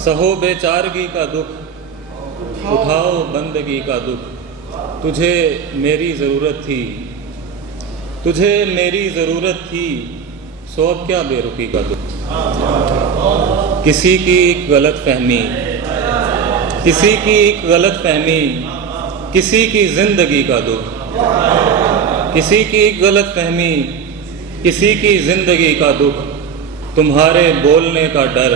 सहो बेचारगी का दुख, उठाओ बंदगी का दुख। तुझे मेरी ज़रूरत थी, तुझे मेरी ज़रूरत थी, सो अब क्या बेरुखी का दुख। किसी की गलत फहमी, किसी की गलत फहमी, किसी की ज़िंदगी का दुख। किसी की गलत फहमी, किसी की ज़िंदगी का दुख। तुम्हारे बोलने का डर,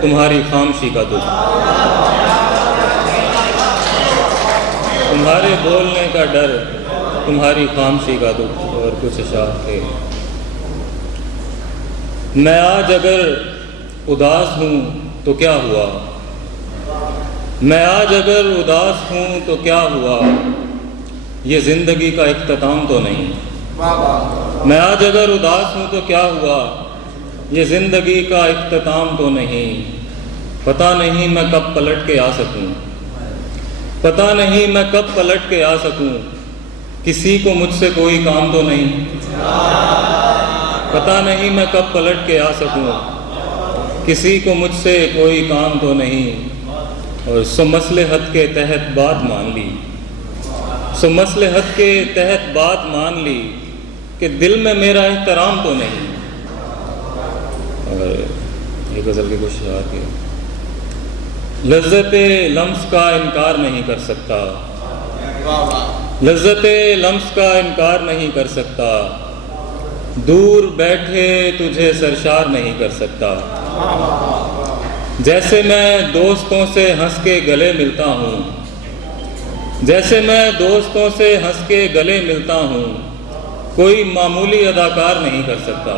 तुम्हारी खामोशी का दुख। तुम्हारे बोलने का डर, तुम्हारी खामोशी का दुख। और कुछ अशार थे। मैं आज अगर उदास हूँ तो क्या हुआ, मैं आज अगर उदास हूँ तो क्या हुआ, ये ज़िंदगी का इख्तिताम तो नहीं। मैं आज अगर उदास हूँ तो क्या हुआ, ये ज़िंदगी का इख्तिताम तो नहीं। पता नहीं मैं कब पलट के आ सकूँ, पता नहीं मैं कब पलट के आ सकूँ, किसी को मुझसे कोई काम तो नहीं। पता नहीं मैं कब पलट के आ सकूँ, किसी को मुझसे कोई काम तो नहीं। और सो मसलहत के तहत बात मान ली, सो मसलहत के तहत बात मान ली, कि दिल में मेरा एहतराम तो नहीं। और ये गज़ल के कुछ शेर के, लज़्ज़ते लम्स का इनकार नहीं कर सकता, लज़्ज़ते लम्स का इनकार नहीं कर सकता, दूर बैठे तुझे सरशार नहीं कर सकता। जैसे मैं दोस्तों से हंस के गले मिलता हूँ, जैसे मैं दोस्तों से हंस के गले मिलता हूँ, कोई मामूली अदाकार नहीं कर सकता।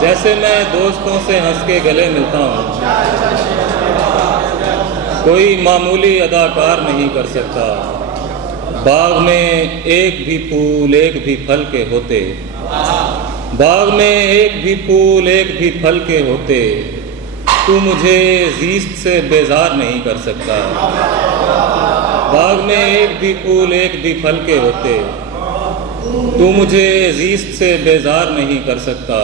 जैसे मैं दोस्तों से हंस के गले मिलता हूँ, कोई मामूली अदाकार नहीं कर सकता। बाग में एक भी फूल एक भी फल के होते, बाग में एक भी फूल एक भी फल के होते, तू मुझे ज़ीस्त से बेजार नहीं कर सकता। बाग में एक भी फूल एक भी फल के होते, तू मुझे ज़ीस्त से बेजार नहीं कर सकता।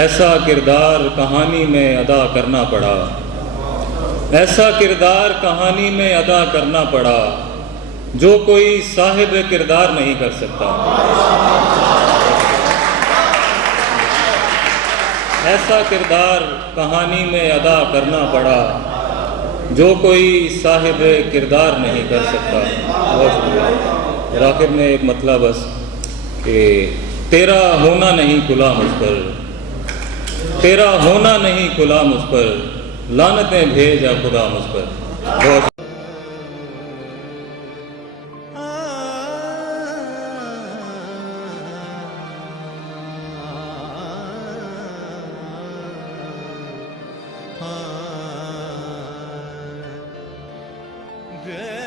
ऐसा किरदार कहानी में अदा करना पड़ा, ऐसा किरदार कहानी में अदा करना पड़ा, जो कोई साहिब किरदार नहीं कर सकता। ऐसा किरदार कहानी में अदा करना पड़ा, जो कोई साहिब किरदार नहीं कर सकता। और आखिर में एक मतलब बस कि तेरा होना नहीं खुला मुझ पर, तेरा होना नहीं खुला मुझ पर, लानतें भेजा खुदा मुझ पर। बहुत Yeah.